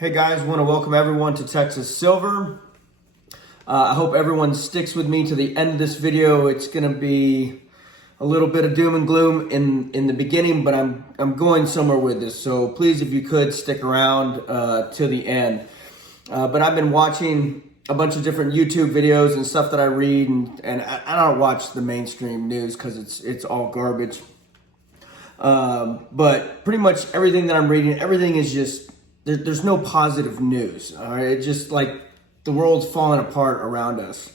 Hey guys, want to welcome everyone to Texas Silver. I hope everyone sticks with me to the end of this video. It's going to be a little bit of doom and gloom in the beginning, but I'm going somewhere with this. So please, if you could, stick around to the end. But I've been watching a bunch of different YouTube videos and stuff that I read, and I don't watch the mainstream news because it's all garbage. But pretty much everything that I'm reading, everything is just there's no positive news. All right, it's just like the world's falling apart around us.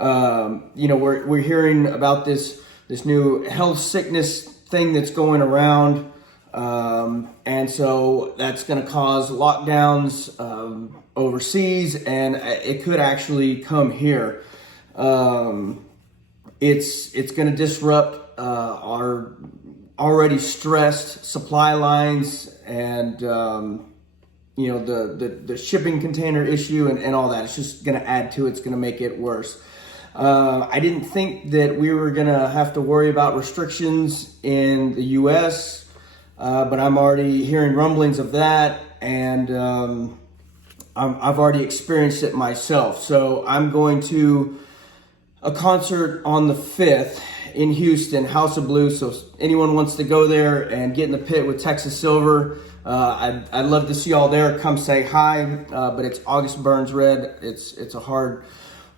We're hearing about this new health sickness thing that's going around, and so that's going to cause lockdowns overseas, and it could actually come here. It's going to disrupt our already stressed supply lines and the shipping container issue and all that. It's just going to add to it. It's going to make it worse. I didn't think that we were going to have to worry about restrictions in the U.S., but I'm already hearing rumblings of that, and I've already experienced it myself. So I'm going to a concert on the 5th in Houston, House of Blues. So if anyone wants to go there and get in the pit with Texas Silver, I'd love to see y'all there. Come say hi. But it's August Burns Red. It's a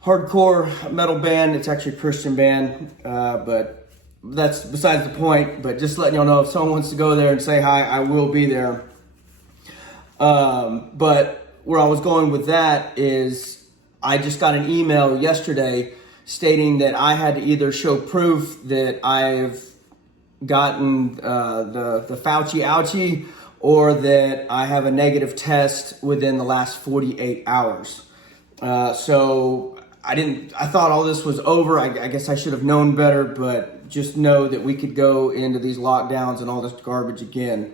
hardcore metal band. It's actually a Christian band, but that's besides the point. But just letting y'all know, if someone wants to go there and say hi, I will be there. But where I was going with that is I just got an email yesterday stating that I had to either show proof that I've gotten the Fauci ouchie, or that I have a negative test within the last 48 hours. So I thought all this was over. I guess I should have known better, but just know that we could go into these lockdowns and all this garbage again.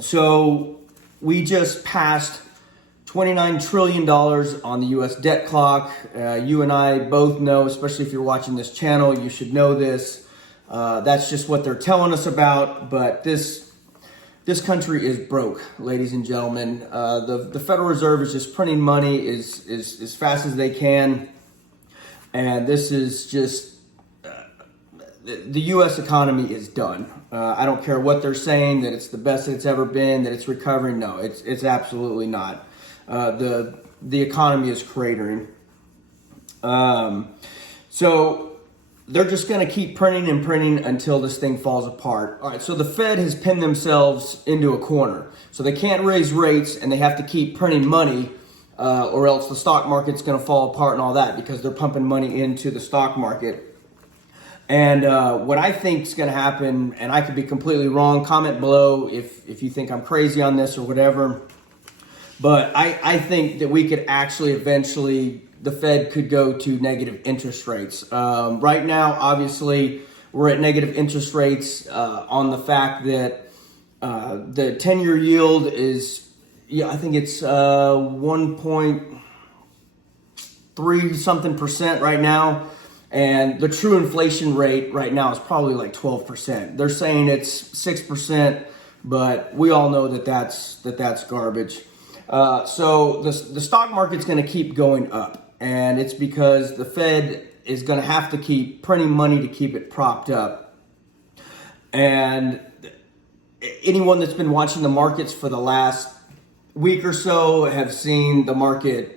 So we just passed $29 trillion on the U.S. debt clock. You and I both know, especially if you're watching this channel, you should know this. That's just what they're telling us about, but this country is broke, ladies and gentlemen. The Federal Reserve is just printing money as fast as they can, and this is just the U.S. economy is done. I don't care what they're saying, that it's the best that it's ever been, that it's recovering. No, it's absolutely not. The economy is cratering. So they're just going to keep printing and printing until this thing falls apart. All right, so the Fed has pinned themselves into a corner. So they can't raise rates, and they have to keep printing money, or else the stock market's going to fall apart and all that, because they're pumping money into the stock market. And what I think is going to happen, and I could be completely wrong, comment below if you think I'm crazy on this or whatever, but I think that we could actually eventually, the Fed could go to negative interest rates. Right now, obviously, we're at negative interest rates on the fact that the 10-year yield is, I think it's 1.3 something percent right now. And the true inflation rate right now is probably like 12%. They're saying it's 6%, but we all know that that's garbage. So the stock market's going to keep going up, and it's because the Fed is going to have to keep printing money to keep it propped up. And anyone that's been watching the markets for the last week or so have seen the market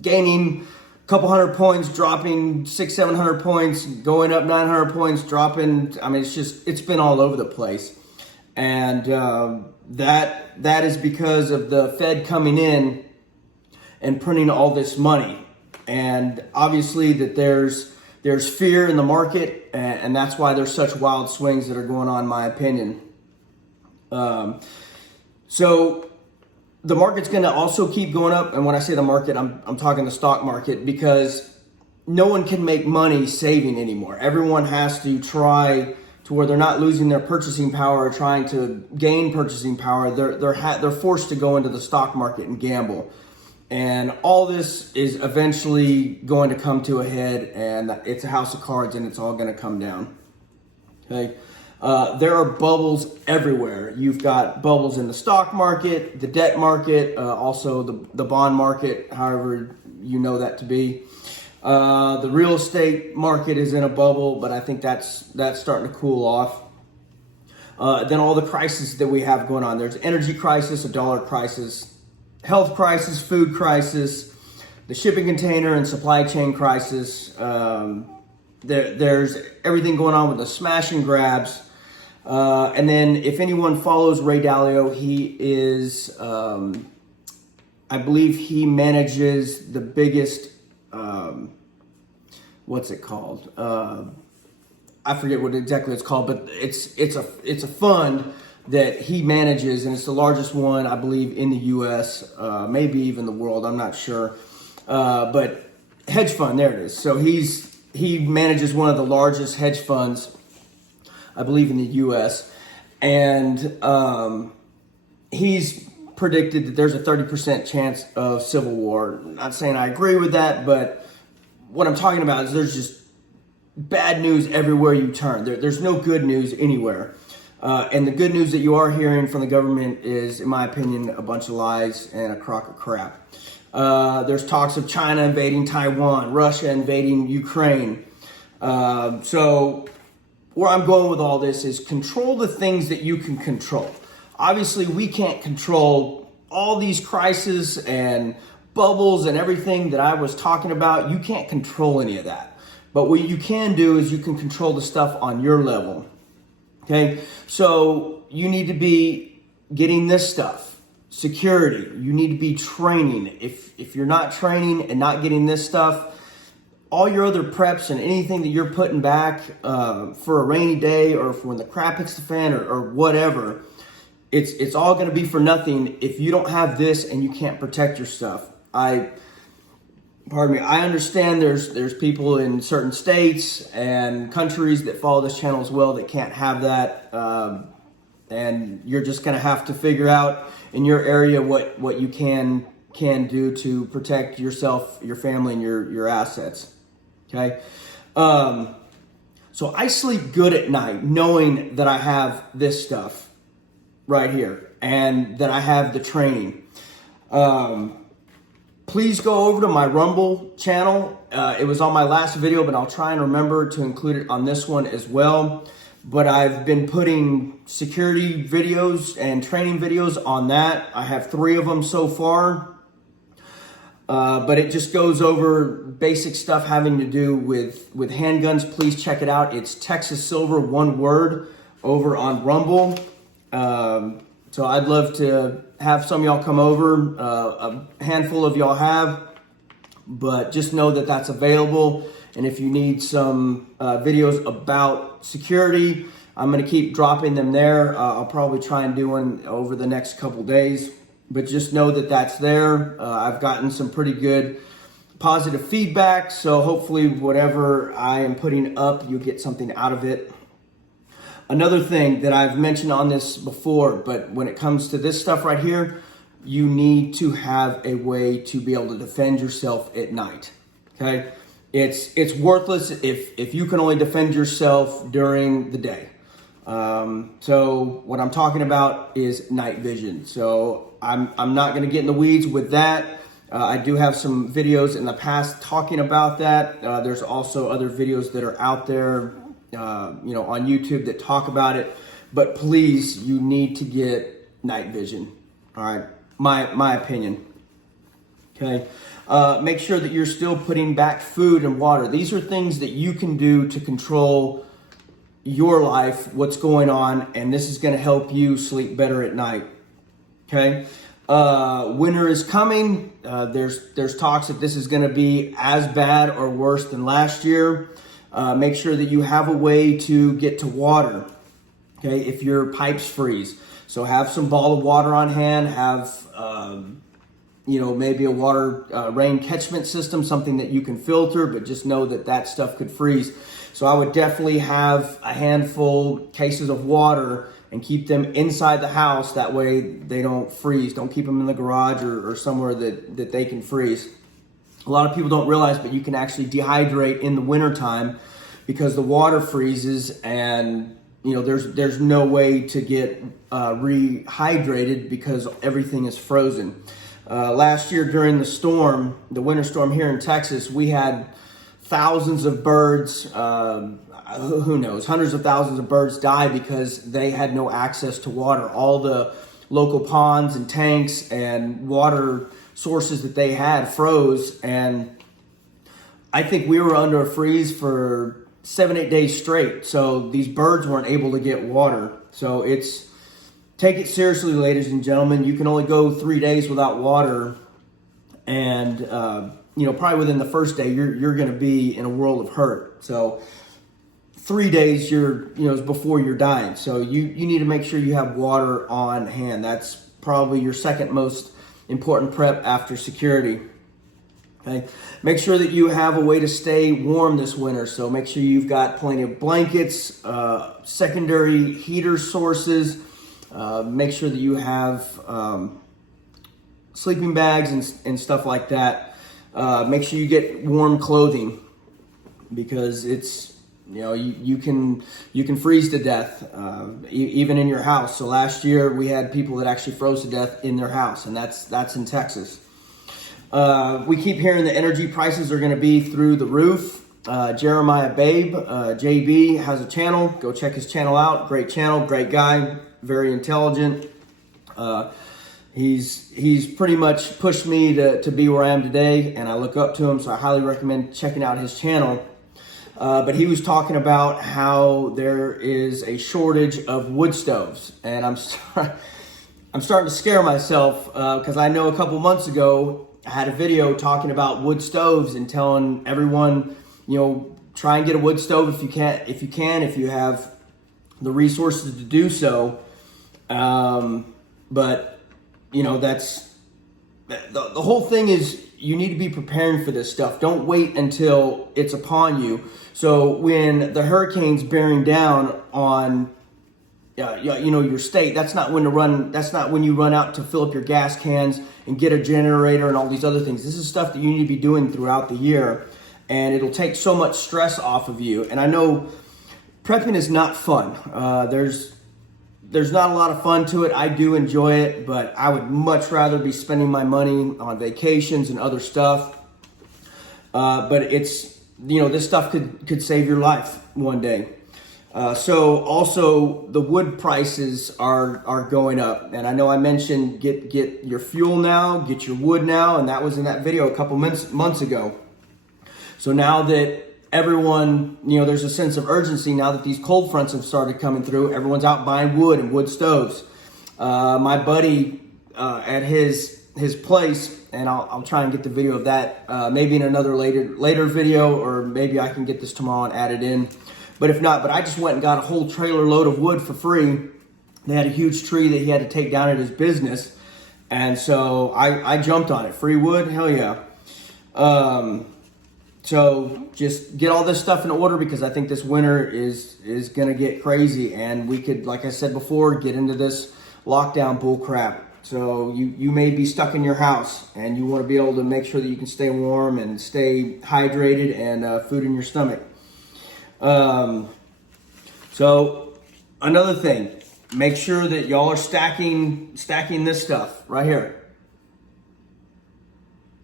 gaining a couple hundred points, dropping 600-700 points, going up 900 points, dropping. I mean, it's been all over the place. And that is because of the Fed coming in and printing all this money. And obviously that there's fear in the market, and that's why there's such wild swings that are going on, in my opinion. So the market's going to also keep going up. And when I say the market, I'm talking the stock market, because no one can make money saving anymore. Everyone has to try to where they're not losing their purchasing power or trying to gain purchasing power. They're forced to go into the stock market and gamble. And all this is eventually going to come to a head, and it's a house of cards, and it's all going to come down. Okay. There are bubbles everywhere. You've got bubbles in the stock market, the debt market, also the bond market, however you know that to be. The real estate market is in a bubble, but I think that's starting to cool off. Then all the crises that we have going on. There's energy crisis, a dollar crisis, health crisis, food crisis, the shipping container and supply chain crisis. There's everything going on with the smash and grabs. And then if anyone follows Ray Dalio, he is, I believe he manages the biggest, what's it called? I forget what exactly it's called, but it's a fund that he manages, and it's the largest one, I believe, in the U.S., maybe even the world. I'm not sure, but hedge fund. There it is. So he manages one of the largest hedge funds, I believe, in the U.S., and he's predicted that there's a 30% chance of civil war. I'm not saying I agree with that, but what I'm talking about is there's just bad news everywhere you turn. There's no good news anywhere. And the good news that you are hearing from the government is, in my opinion, a bunch of lies and a crock of crap. There's talks of China invading Taiwan, Russia invading Ukraine. So where I'm going with all this is control the things that you can control. Obviously, we can't control all these crises and bubbles and everything that I was talking about. You can't control any of that. But what you can do is you can control the stuff on your level. Okay? So you need to be getting this stuff. Security. You need to be training. If you're not training and not getting this stuff, all your other preps and anything that you're putting back for a rainy day or for when the crap hits the fan or whatever, it's all going to be for nothing if you don't have this and you can't protect your stuff. Pardon me, I understand there's people in certain states and countries that follow this channel as well that can't have that, and you're just going to have to figure out in your area what you can do to protect yourself, your family, and your assets. Okay, so I sleep good at night knowing that I have this stuff right here and that I have the training. Please go over to my Rumble channel. It was on my last video, but I'll try and remember to include it on this one as well. But I've been putting security videos and training videos on that. I have 3 of them so far. But it just goes over basic stuff having to do with handguns. Please check it out. It's Texas Silver, one word, over on Rumble. So I'd love to have some of y'all come over. A handful of y'all have, but just know that that's available. And if you need some videos about security, I'm going to keep dropping them there. I'll probably try and do one over the next couple days, but just know that that's there. I've gotten some pretty good positive feedback, so hopefully whatever I am putting up, you get something out of it. Another thing that I've mentioned on this before, but when it comes to this stuff right here, you need to have a way to be able to defend yourself at night. Okay? It's worthless if you can only defend yourself during the day. So what I'm talking about is night vision. So I'm not going to get in the weeds with that. I do have some videos in the past talking about that. There's also other videos that are out there, on YouTube that talk about it. But please, you need to get night vision. All right, my opinion. Okay, make sure that you're still putting back food and water. These are things that you can do to control your life, what's going on, and this is going to help you sleep better at night. Okay, winter is coming. There's talks that this is going to be as bad or worse than last year. Make sure that you have a way to get to water, okay, if your pipes freeze. So have some bottled water on hand, have, maybe a water rain catchment system, something that you can filter, but just know that stuff could freeze. So I would definitely have a handful cases of water and keep them inside the house. That way they don't freeze. Don't keep them in the garage or somewhere that they can freeze. A lot of people don't realize, but you can actually dehydrate in the wintertime because the water freezes and there's no way to get rehydrated because everything is frozen. Last year during the winter storm here in Texas, we had thousands of birds, who knows, hundreds of thousands of birds die because they had no access to water. All the local ponds and tanks and water sources that they had froze, and I think we were under a freeze for 7-8 days straight. So these birds weren't able to get water. So take it seriously, ladies and gentlemen. You can only go 3 days without water, and probably within the first day you're going to be in a world of hurt. So 3 days is before you're dying. So you need to make sure you have water on hand. That's probably your second most important prep after security. Okay, make sure that you have a way to stay warm this winter. So make sure you've got plenty of blankets, secondary heater sources. Make sure that you have sleeping bags and stuff like that. Make sure you get warm clothing, because it's you can freeze to death even in your house. So last year we had people that actually froze to death in their house, and that's in Texas. We keep hearing the energy prices are going to be through the roof. Jeremiah Babe, JB, has a channel. Go check his channel out. Great channel, great guy, very intelligent. He's pretty much pushed me to be where I am today, and I look up to him, so I highly recommend checking out his channel. But he was talking about how there is a shortage of wood stoves, and I'm starting to scare myself because I know a couple months ago I had a video talking about wood stoves and telling everyone, try and get a wood stove if you have the resources to do so. But that's the whole thing is you need to be preparing for this stuff. Don't wait until it's upon you. So when the hurricane's bearing down on your state, that's not when you run out to fill up your gas cans and get a generator and all these other things. This is stuff that you need to be doing throughout the year, and it'll take so much stress off of you. And I know prepping is not fun. There's not a lot of fun to it. I do enjoy it, but I would much rather be spending my money on vacations and other stuff. But it's, this stuff could save your life one day. So also the wood prices are going up, and I know I mentioned get your fuel now, get your wood now, and that was in that video a couple months ago. So now that everyone, there's a sense of urgency now that these cold fronts have started coming through. Everyone's out buying wood and wood stoves. My buddy at his place, and I'll try and get the video of that maybe in another later video, or maybe I can get this tomorrow and add it in. But if not, I just went and got a whole trailer load of wood for free. They had a huge tree that he had to take down at his business, and so I jumped on it. Free wood, hell yeah. So just get all this stuff in order, because I think this winter is going to get crazy, and we could, like I said before, get into this lockdown bull crap. So you may be stuck in your house, and you want to be able to make sure that you can stay warm and stay hydrated and food in your stomach. So another thing, make sure that y'all are stacking this stuff right here.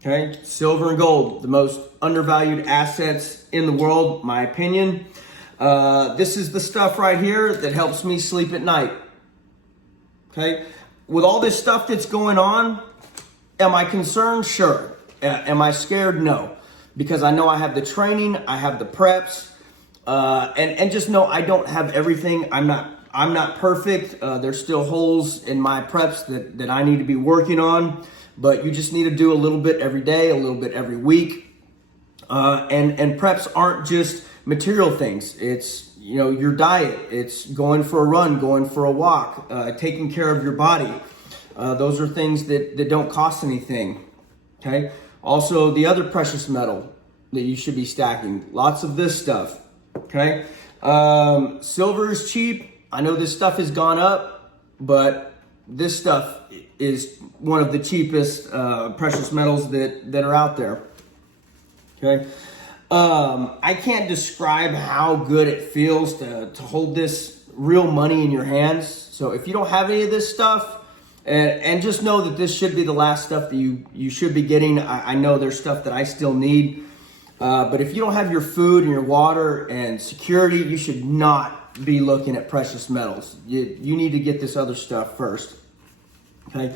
Okay, silver and gold, the most undervalued assets in the world, my opinion. This is the stuff right here that helps me sleep at night. Okay, with all this stuff that's going on, am I concerned? Sure. Am I scared? No, because I know I have the training, I have the preps, and just know I don't have everything. I'm not perfect. There's still holes in my preps that I need to be working on. But you just need to do a little bit every day, a little bit every week. And preps aren't just material things. It's, your diet. It's going for a run, going for a walk, taking care of your body. Those are things that don't cost anything. Okay. Also, the other precious metal that you should be stacking. Lots of this stuff. Okay. Silver is cheap. I know this stuff has gone up, but this stuff is one of the cheapest precious metals that are out there. Okay, I can't describe how good it feels to hold this real money in your hands. So if you don't have any of this stuff, and just know that this should be the last stuff that you should be getting. I know there's stuff that I still need. But if you don't have your food and your water and security, you should not be looking at precious metals. You need to get this other stuff first. Okay?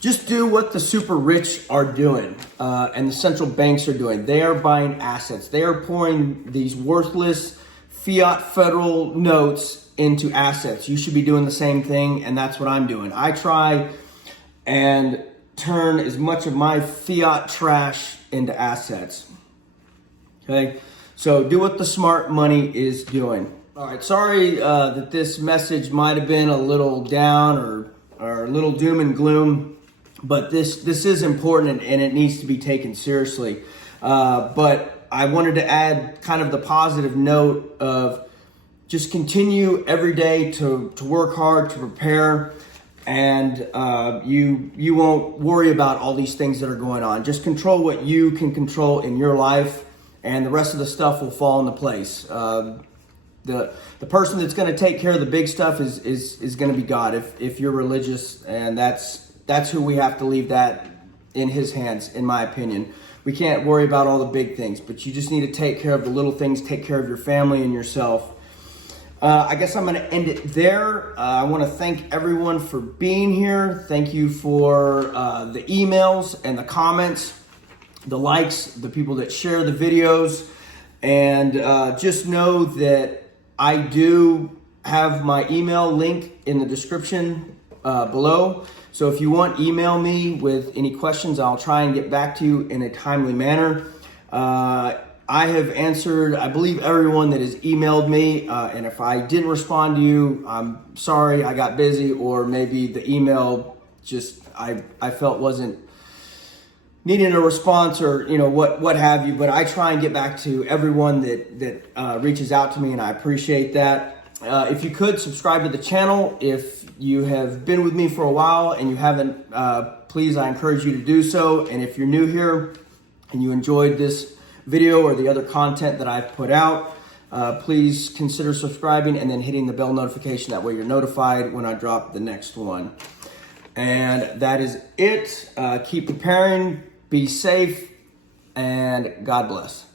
Just do what the super rich are doing and the central banks are doing. They are buying assets. They are pouring these worthless fiat federal notes into assets. You should be doing the same thing, and that's what I'm doing. I try and turn as much of my fiat trash into assets. Okay, so do what the smart money is doing. All right, sorry that this message might have been a little down or a little doom and gloom, but this is important and it needs to be taken seriously. But I wanted to add kind of the positive note of just continue every day to work hard, to prepare, and you won't worry about all these things that are going on. Just control what you can control in your life, and the rest of the stuff will fall into place. The person that's going to take care of the big stuff is going to be God if you're religious, and that's who we have to leave that in His hands, in my opinion. We can't worry about all the big things, but you just need to take care of the little things, take care of your family and yourself. I guess I'm going to end it there. I want to thank everyone for being here. Thank you for the emails and the comments, the likes, the people that share the videos. And just know that I do have my email link in the description below. So if you want, email me with any questions. I'll try and get back to you in a timely manner. I have answered, I believe, everyone that has emailed me, and if I didn't respond to you, I'm sorry, I got busy, or maybe the email just I felt wasn't needing a response, or what have you. But I try and get back to everyone that reaches out to me, and I appreciate that. If you could subscribe to the channel, if you have been with me for a while and you haven't, please, I encourage you to do so. And if you're new here and you enjoyed this video or the other content that I've put out, please consider subscribing and then hitting the bell notification. That way you're notified when I drop the next one. And that is it. Keep preparing, be safe, and God bless.